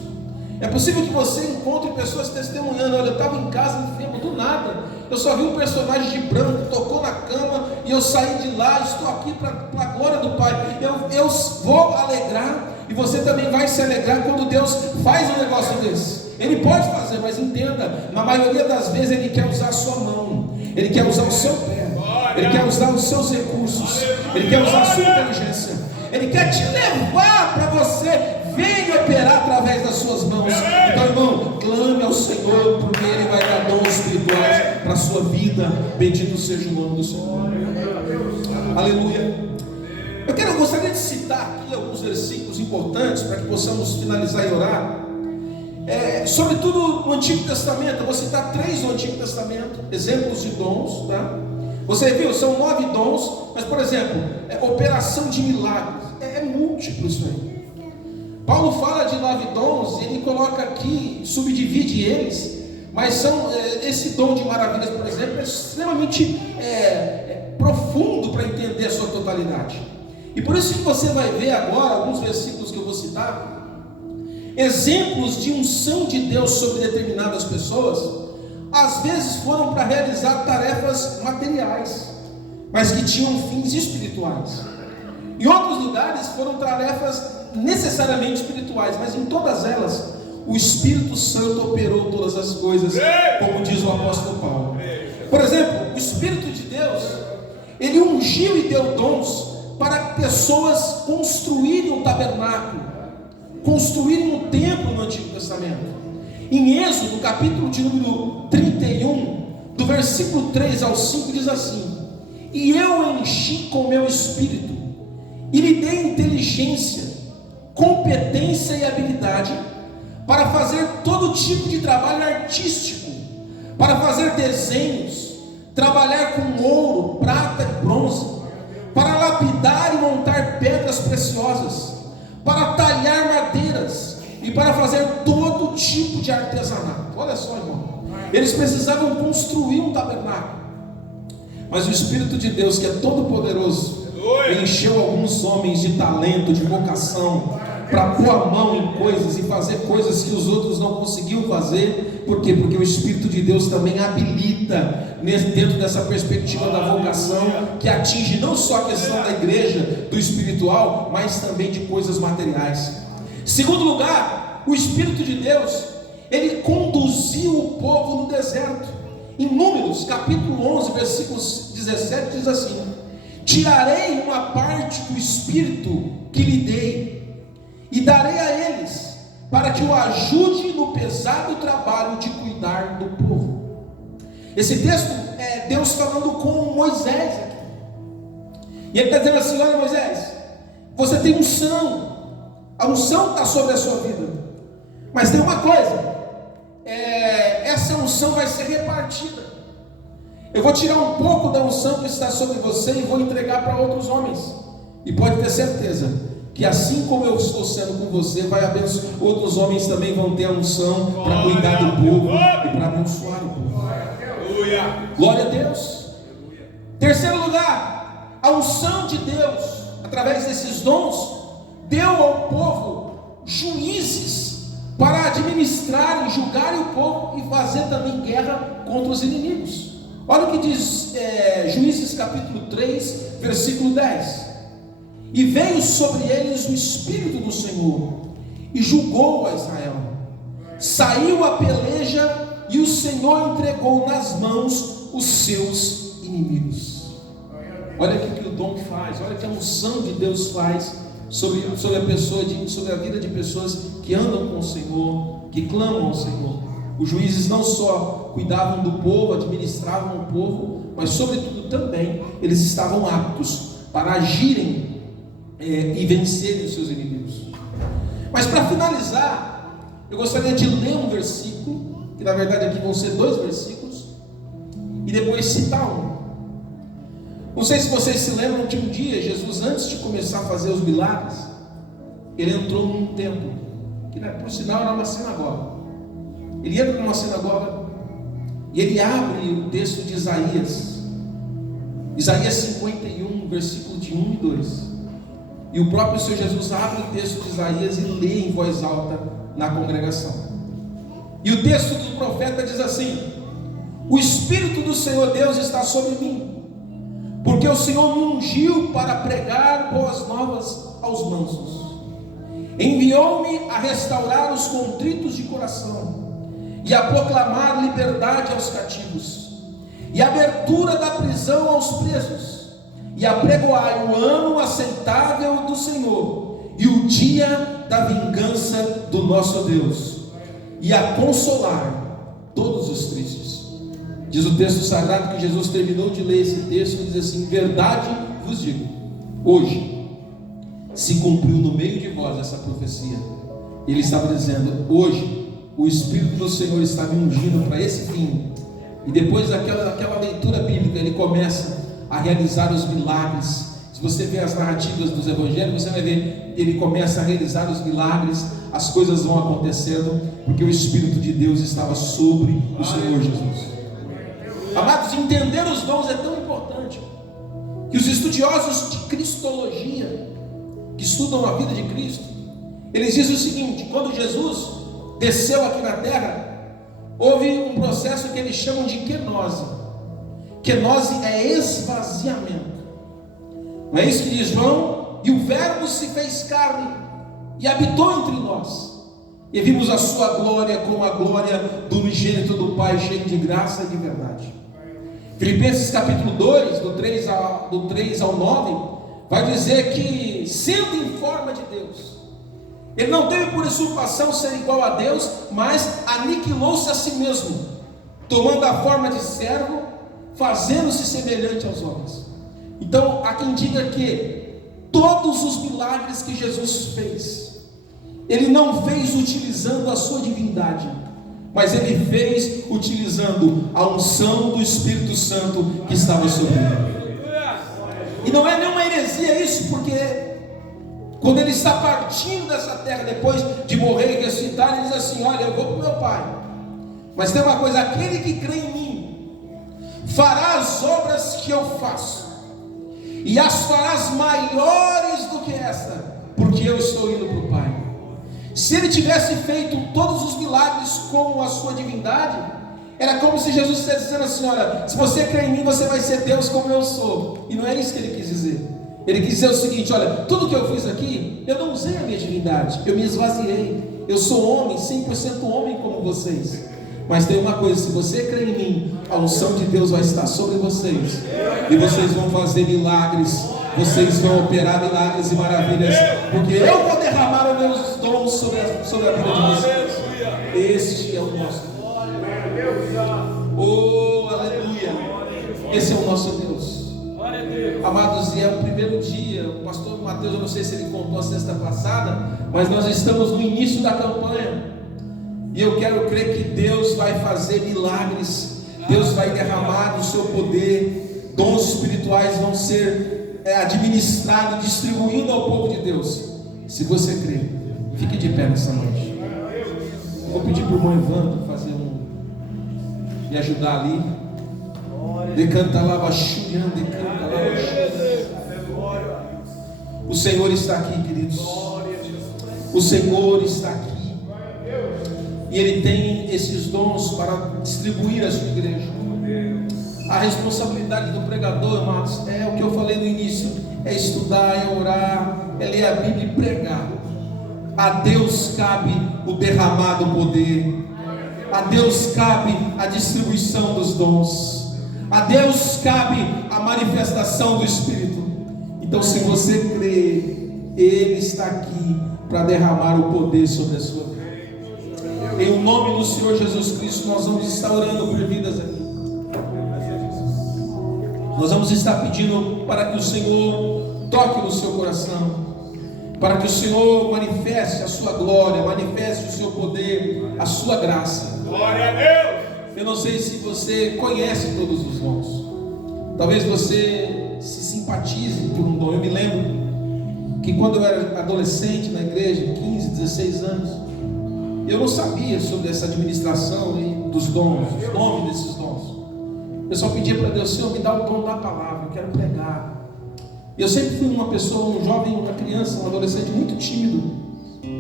É possível que você encontre pessoas testemunhando: olha, eu estava em casa enfermo, do nada, eu só vi um personagem de branco, tocou na cama, e eu saí de lá, estou aqui para a glória do Pai. Eu vou alegrar, e você também vai se alegrar quando Deus faz um negócio desse. Ele pode fazer, mas entenda, na maioria das vezes Ele quer usar a sua mão, Ele quer usar o seu pé, Ele quer usar os seus recursos, Ele quer usar a sua inteligência, Ele quer te levar para você venha operar através das suas mãos. Então, irmão, clame ao Senhor, porque Ele vai dar dons espirituais para a sua vida. Bendito seja o nome do Senhor. Aleluia. Eu gostaria de citar aqui alguns versículos importantes para que possamos finalizar e orar. Sobretudo no Antigo Testamento. Eu vou citar 3 do Antigo Testamento, exemplos de dons, tá? Você viu, são 9 dons, mas por exemplo, operação de milagres, é múltiplo isso aí. Paulo fala de 9 dons, e ele coloca aqui, subdivide eles, mas esse dom de maravilhas, por exemplo, é extremamente profundo para entender a sua totalidade. E por isso que você vai ver agora, alguns versículos que eu vou citar, exemplos de unção de Deus sobre determinadas pessoas. Às vezes foram para realizar tarefas materiais, mas que tinham fins espirituais. Em outros lugares foram tarefas necessariamente espirituais, mas em todas elas o Espírito Santo operou todas as coisas, como diz o apóstolo Paulo. Por exemplo, o Espírito de Deus, Ele ungiu e deu dons para pessoas construírem um tabernáculo, construírem um templo no Antigo Testamento. Em Êxodo, capítulo de número 31, do versículo 3 ao 5, diz assim: e eu enchi com meu Espírito, e lhe dei inteligência, competência e habilidade para fazer todo tipo de trabalho artístico, para fazer desenhos, trabalhar com ouro, prata e bronze, para lapidar e montar pedras preciosas, para talhar madeiras e para fazer todo tipo de artesanato. Olha só, irmão, eles precisavam construir um tabernáculo, mas o Espírito de Deus, que é todo poderoso, encheu alguns homens de talento, de vocação, para pôr a mão em coisas e fazer coisas que os outros não conseguiam fazer. Por quê? Porque o Espírito de Deus também habilita dentro dessa perspectiva da vocação, que atinge não só a questão da igreja, do espiritual, mas também de coisas materiais. Segundo lugar, o Espírito de Deus, Ele conduziu o povo no deserto. Em Números, capítulo 11, versículos 17, diz assim: tirarei uma parte do Espírito que lhe dei, e darei a eles, para que o ajude no pesado trabalho de cuidar do povo. Esse texto é Deus falando com Moisés aqui. E Ele está dizendo assim: olha, Moisés, você tem unção, a unção está sobre a sua vida, mas tem uma coisa, essa unção vai ser repartida. Eu vou tirar um pouco da unção que está sobre você e vou entregar para outros homens. E pode ter certeza que assim como eu estou sendo com você, vai abençoar, outros homens também vão ter a unção para cuidar do povo e para abençoar o povo. Glória a Deus. Terceiro lugar, a unção de Deus, através desses dons, deu ao povo juízes para administrarem, julgarem o povo e fazer também guerra contra os inimigos. Olha o que diz Juízes capítulo 3, versículo 10. E veio sobre eles o Espírito do Senhor, e julgou a Israel. Saiu a peleja, e o Senhor entregou nas mãos os seus inimigos. Olha o que o dom faz, olha o que a unção de Deus faz sobre a vida de pessoas que andam com o Senhor, que clamam ao Senhor. Os juízes não só cuidavam do povo, administravam o povo, mas sobretudo também eles estavam aptos para agirem e vencerem os seus inimigos. Mas para finalizar, eu gostaria de ler um versículo, que na verdade aqui vão ser 2 versículos, e depois citar um. Não sei se vocês se lembram que um dia Jesus, antes de começar a fazer os milagres, Ele entrou num templo, que por sinal era uma sinagoga. Ele entra numa sinagoga e ele abre o texto de Isaías 51, versículo de 1 e 2. E o próprio Senhor Jesus abre o texto de Isaías e lê em voz alta na congregação. E o texto do profeta diz assim: o Espírito do Senhor Deus está sobre mim, porque o Senhor me ungiu para pregar boas novas aos mansos. Enviou-me a restaurar os contritos de coração e a proclamar liberdade aos cativos e abertura da prisão aos presos, e apregoai o ano aceitável do Senhor e o dia da vingança do nosso Deus, e a consolar todos os tristes. Diz o texto sagrado que Jesus terminou de ler esse texto e diz assim: verdade vos digo, hoje se cumpriu no meio de vós essa profecia. Ele estava dizendo: hoje o Espírito do Senhor está me ungindo para esse fim. E depois daquela leitura bíblica, ele começa a realizar os milagres. Se você ver as narrativas dos evangelhos, você vai ver, ele começa a realizar os milagres, as coisas vão acontecendo, porque o Espírito de Deus estava sobre o Senhor Jesus. Amados, entender os dons é tão importante, que os estudiosos de cristologia, que estudam a vida de Cristo, eles dizem o seguinte: quando Jesus desceu aqui na terra, houve um processo que eles chamam de quenose. Quenose é esvaziamento. Não é isso que diz João? E o verbo se fez carne e habitou entre nós, e vimos a sua glória como a glória do unigênito do Pai, cheio de graça e de verdade. Filipenses capítulo 2, do 3 ao 9, vai dizer que, sendo em forma de Deus, ele não teve por usurpação ser igual a Deus, mas aniquilou-se a si mesmo, tomando a forma de servo, fazendo-se semelhante aos homens. Então há quem diga que todos os milagres que Jesus fez, ele não fez utilizando a sua divindade, mas ele fez utilizando a unção do Espírito Santo que estava sobre ele. E não é nenhuma heresia isso, porque quando ele está partindo dessa terra, depois de morrer e ressuscitar, ele diz assim: olha, eu vou para o meu Pai, mas tem uma coisa: aquele que crê em mim fará as obras que eu faço, e as farás maiores do que essa, porque eu estou indo para o Pai. Se ele tivesse feito todos os milagres como a sua divindade, era como se Jesus estivesse dizendo assim: olha, se você crê em mim, você vai ser Deus como eu sou. E não é isso que ele quis dizer. Ele quis dizer o seguinte: olha, tudo que eu fiz aqui, eu não usei a minha divindade, eu me esvaziei. Eu sou homem, 100% homem como vocês. Mas tem uma coisa: se você crê em mim, a unção de Deus vai estar sobre vocês, e vocês vão fazer milagres, vocês vão operar milagres e maravilhas, porque eu vou derramar os meus dons sobre a vida de vocês. Este é o nosso Deus. Oh, aleluia! Esse é o nosso Deus. Amados, e é o primeiro dia. O pastor Mateus, eu não sei se ele contou a sexta passada, mas nós estamos no início da campanha, e eu quero crer que Deus vai fazer milagres, Deus vai derramar o seu poder, dons espirituais vão ser administrados, distribuindo ao povo de Deus. Se você crê, fique de pé nessa noite. Vou pedir para o irmão Evandro fazer me ajudar ali. Decanta lá, o Senhor está aqui, queridos. O Senhor está aqui, e Ele tem esses dons para distribuir a sua igreja. A responsabilidade do pregador, amados, é o que eu falei no início: é estudar, é orar, é ler a Bíblia e pregar. A Deus cabe o derramado poder, a Deus cabe a distribuição dos dons, a Deus cabe a manifestação do Espírito. Então, se você crê, Ele está aqui para derramar o poder sobre a sua vida. Em o nome do Senhor Jesus Cristo, nós vamos estar orando por vidas aqui. Nós vamos estar pedindo para que o Senhor toque no seu coração, para que o Senhor manifeste a sua glória, manifeste o seu poder, a sua graça. Glória a Deus! Eu não sei se você conhece todos os dons. Talvez você se simpatize por um dom. Eu me lembro que quando eu era adolescente na igreja, 15, 16 anos, eu não sabia sobre essa administração e dos dons, os nomes desses dons. Eu só pedia para Deus: Senhor, me dá o dom da palavra, eu quero pregar. Eu sempre fui uma pessoa, um jovem, uma criança, um adolescente muito tímido.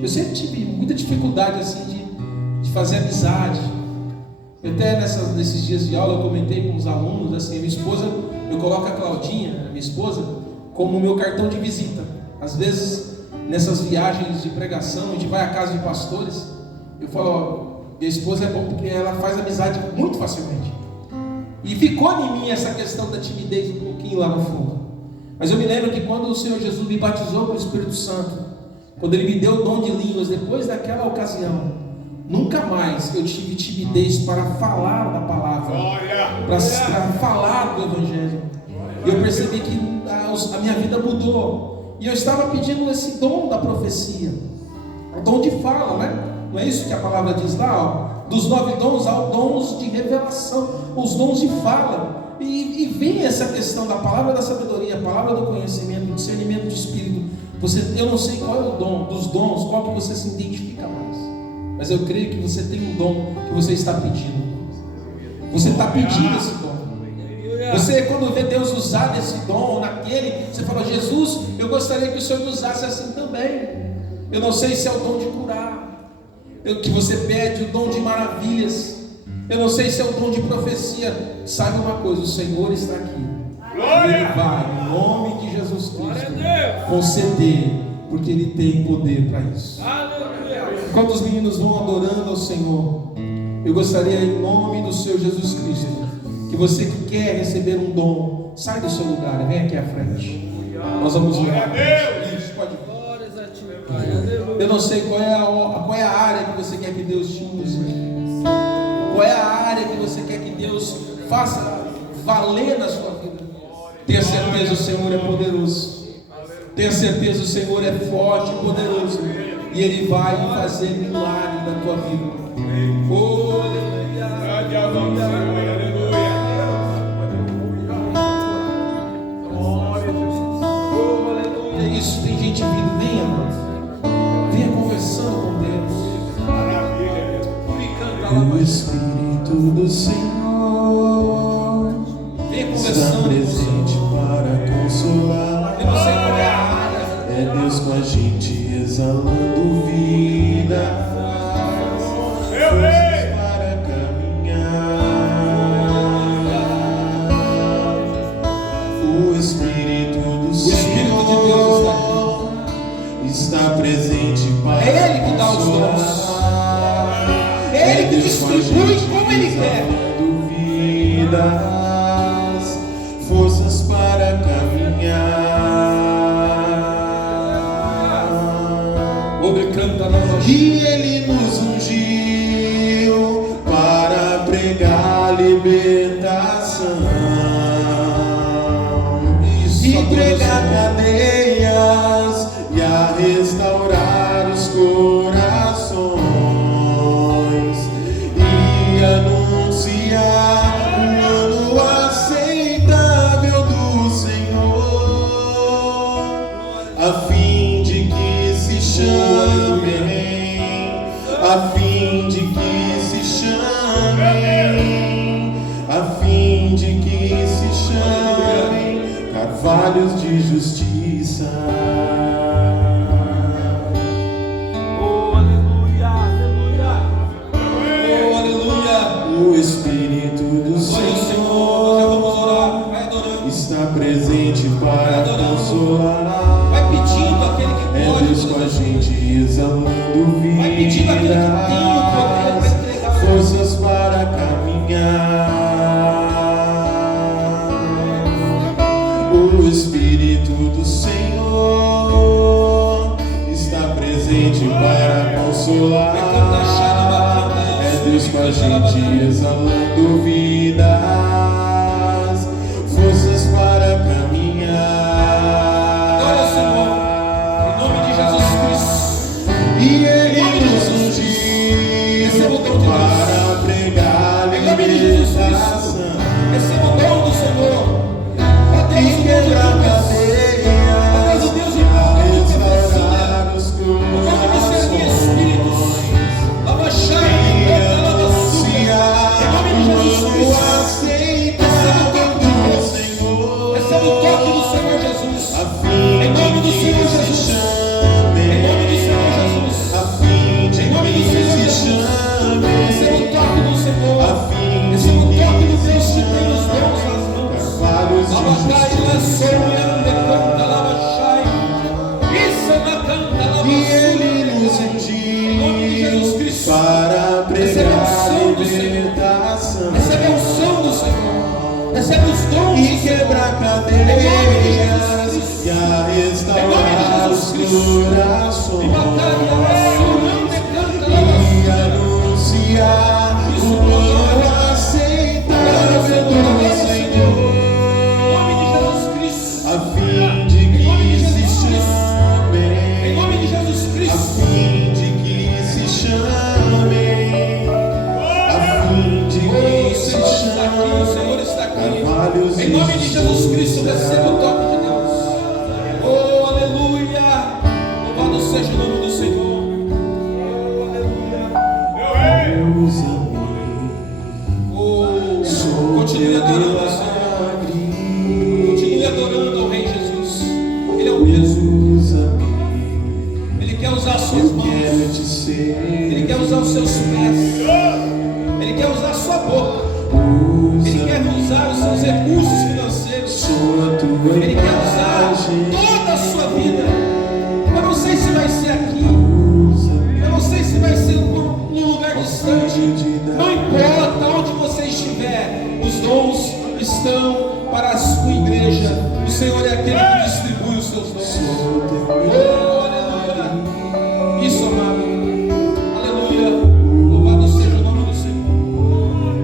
Eu sempre tive muita dificuldade assim de fazer amizade. Até nesses dias de aula eu comentei com os alunos, assim, minha esposa, eu coloco a Claudinha, minha esposa, como o meu cartão de visita. Às vezes, nessas viagens de pregação, a gente vai à casa de pastores, eu falo, ó, minha esposa é bom porque ela faz amizade muito facilmente. E ficou em mim essa questão da timidez um pouquinho lá no fundo. Mas eu me lembro que quando o Senhor Jesus me batizou com o Espírito Santo, quando Ele me deu o dom de línguas, depois daquela ocasião, nunca mais eu tive timidez para falar da palavra, para falar do Evangelho. E eu percebi que a minha vida mudou. E eu estava pedindo esse dom da profecia, o dom de fala, né? Não é isso que a palavra diz lá? Ó? Dos 9 dons, há os dons de revelação, os dons de fala. E vem essa questão da palavra da sabedoria, a palavra do conhecimento, do discernimento de espírito. Eu não sei qual é o dom, dos dons, qual que você se identifica mais. Mas eu creio que você tem um dom que você está pedindo. Você está pedindo esse dom. Você, quando vê Deus usar desse dom ou naquele, você fala, Jesus, eu gostaria que o Senhor me usasse assim também. Eu não sei se é o dom de curar, que você pede, o dom de maravilhas. Eu não sei se é o dom de profecia. Sabe uma coisa, o Senhor está aqui. Ele vai, em nome de Jesus Cristo, conceder, porque Ele tem poder para isso. Enquanto os meninos vão adorando ao Senhor, eu gostaria, em nome do Senhor Jesus Cristo, que você que quer receber um dom, sai do seu lugar e vem aqui à frente. Nós vamos orar. Eu não sei qual é a área que você quer que Deus te use. Qual é a área que você quer que Deus faça valer na sua vida? Tenha certeza, o Senhor é poderoso. Tenha certeza, o Senhor é forte e poderoso. E Ele vai fazer milagre na tua vida. Oh, aleluia. É isso, tem gente vindo. Venha conversando com Deus. O Espírito do Senhor está presente para consolar. Eu não sei qual é a área. É Deus com a gente exalando vida. Forças para caminhar. O Espírito do Senhor está presente para É Ele que dá os dons. É Ele que distribui como Ele quer. Vidas, forças para caminhar. E Ele nos ungiu para pregar libertação e pregar cadeias e a restaurar os corações e anunciar o ano aceitável do Senhor, a fim de que se chamem, a fim de que se chamem, a fim de que se chamem carvalhos de justiça. O Espírito do Senhor está presente para consolar. Vai pedindo aquele que pode. É Deus com a gente exalando vida. Vai pedindo aquele que tem o poder para entregar. Forças para caminhar. O Espírito do Senhor está presente para consolar. É Deus com a gente exalando vidas, forças para caminhar. Glória ao Senhor, em nome de Jesus Cristo. E Ele nos ungiu para pregar libertação Receba o dom do Senhor. e quebrar cadeias, restaurar os corações e anunciar o ano aceitável recebe os dons e quebrar cadeias e a restaurar os corações e anunciar o pão aceitável do Senhor, a fim de que se chamem, a fim de que se chamem, a fim de que se chamem. O Senhor está aqui. Em nome de Jesus Cristo, receba o toque de Deus. Oh, aleluia. Louvado seja o nome do Senhor. Oh, aleluia. Oh, continue adorando ao Senhor. Continue adorando ao Rei Jesus. Ele é o mesmo. Ele quer usar as suas mãos. Ele quer usar os seus pés. Ele quer usar a sua boca. Ele quer usar os seus recursos financeiros. Ele quer usar toda a sua vida. Eu não sei se vai ser aqui. Eu não sei se vai ser num lugar distante. Não importa onde você estiver, os dons estão para a sua igreja. O Senhor é aquele que distribui os seus dons. Oh, aleluia. Isso, amado. Aleluia. Louvado seja o nome do Senhor.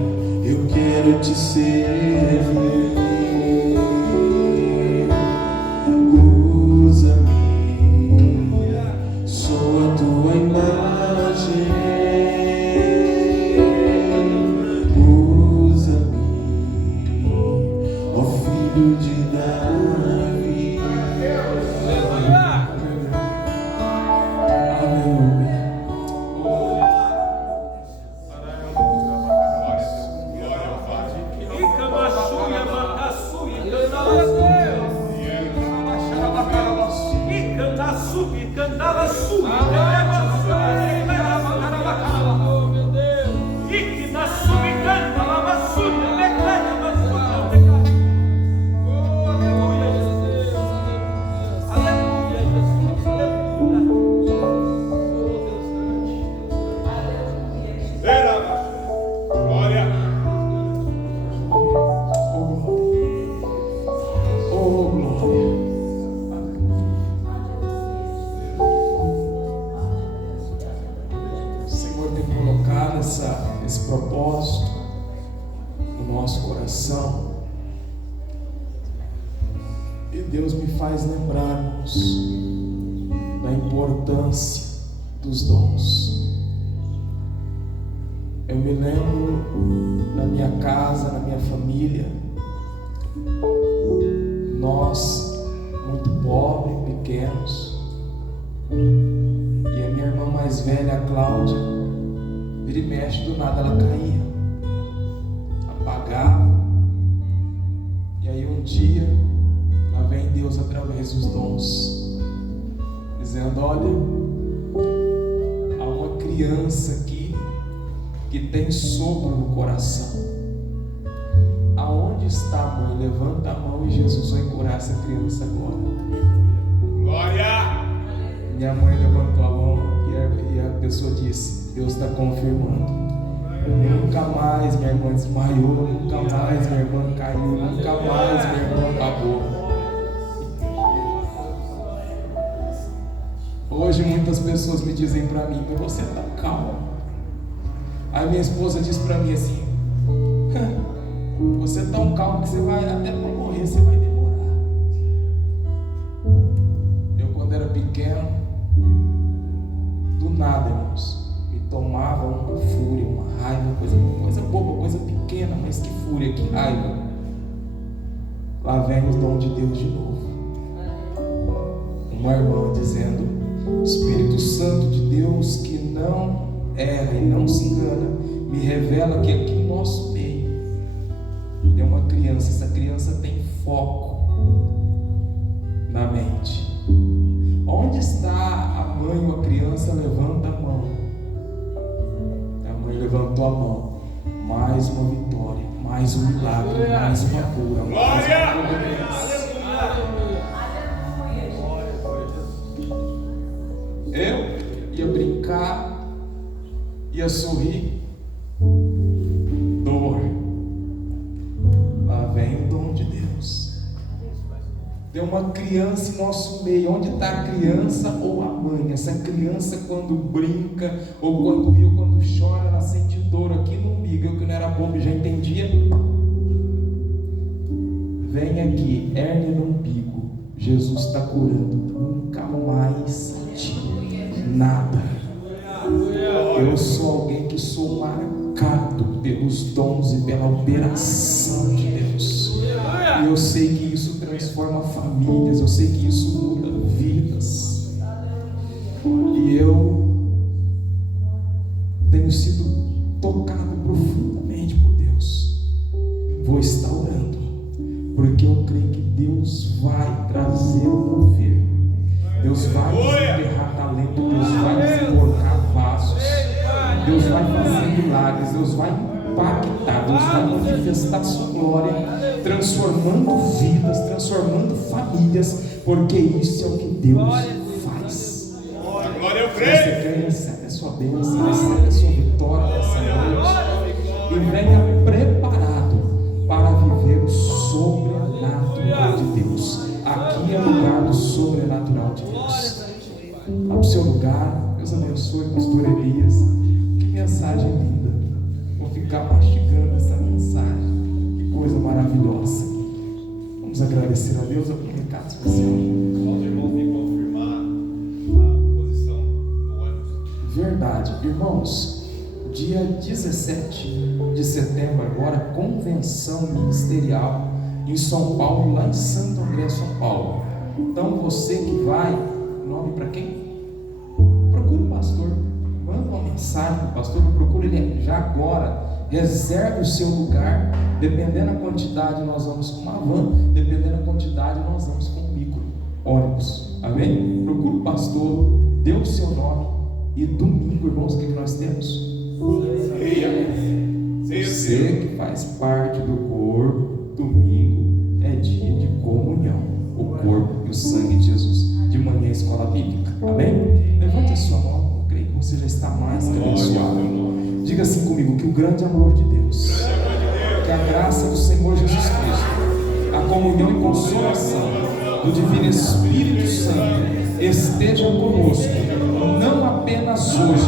Eu quero te servir. Usa-me, sou a tua imagem. Usa-me, ó filho de Davi. Esse propósito no nosso coração, e Deus me faz lembrar-nos da importância dos dons. Eu me lembro da minha casa, na minha família, nós muito pobres, pequenos, e a minha irmã mais velha, a Cláudia, vira e mexe, do nada ela caía, apagava. E aí um dia, lá vem Deus através dos dons, dizendo: olha, há uma criança aqui que tem sopro no coração. Aonde está, mãe? Levanta a mão e Jesus vai curar essa criança agora. Glória! Minha mãe levantou a mão e a pessoa disse: Deus está confirmando. Nunca mais minha irmã desmaiou, nunca mais minha irmã caiu, nunca mais minha irmã apagou. Hoje muitas pessoas me dizem para mim: mas você está calmo. Aí minha esposa diz para mim assim: você é tão calmo que você vai, até para morrer você vai demorar. Eu, quando era pequeno, do nada, irmãos, me tomava uma fúria, uma raiva, coisa boba, coisa pequena, mas que fúria, que raiva. Lá vem o dom de Deus de novo. Uma irmã dizendo: o Espírito Santo de Deus, que não erra e não se engana, me revela que aqui em nosso meio tem uma criança. Essa criança tem foco na mente. Onde está a mãe ou a criança? Levanta a mão. A mãe levantou a mão. Mais uma vitória, mais um milagre, mais uma cura, mais uma cura. Eu ia brincar, ia sorrir. Dor. Lá vem Tem uma criança em nosso meio. Onde está a criança ou a mãe? Essa criança, quando brinca, ou quando ri, ou quando chora, ela sente dor aqui no umbigo. Eu que não era bobo já entendia. Vem aqui, hérnia no umbigo. Jesus está curando. Nunca mais sentir nada. Eu sou alguém que sou marcado pelos dons e pela operação de Deus. E eu sei que isso transforma famílias, eu sei que isso muda vidas. E eu tenho sido tocado profundamente por Deus. Vou estar orando, porque eu creio que Deus vai trazer o mover. Deus vai desenterrar talento, Deus vai desemborcar vasos, Deus vai fazer milagres, Deus vai impactar, Deus vai manifestar sua glória, transformando vidas, transformando famílias, porque isso é o que Deus faz. Se você quer, recebe a sua bênção, recebe a sua vitória nessa noite e venha preparado para viver o sobrenatural de Deus. Aqui é o lugar do sobrenatural de Deus. Vá para o seu lugar. Deus abençoe, pastor Elias. Que mensagem linda. Vou ficar mastigando essa mensagem. Que coisa maravilhosa. Vamos agradecer a Deus. Algum recado especial? Os irmãos vêm confirmar a posição do ônibus. Verdade. Irmãos, dia 17 de setembro agora, convenção ministerial em São Paulo, lá em Santo André, São Paulo. Então você que vai, nome para quem? Procure o pastor, manda uma mensagem para o pastor, procure ele já agora, reserve o seu lugar. Dependendo da quantidade nós vamos com uma van, dependendo da quantidade nós vamos com um micro ônibus, amém? Procure o pastor, dê o seu nome. E domingo, irmãos, o que nós temos? Você que faz parte do corpo, domingo é dia de comunhão, o corpo e o sangue de Jesus. De manhã, escola bíblica, amém? Levante a sua mão, eu creio que você já está mais que abençoado. Diga assim comigo: que o grande amor de Deus, que a graça do Senhor Jesus Cristo, a comunhão e consolação do Divino Espírito Santo esteja conosco, não apenas hoje,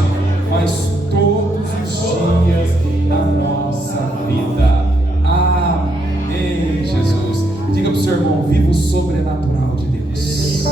mas todos os dias da nossa vida. Amém, Jesus. Diga para o seu irmão: viva o sobrenatural de Deus.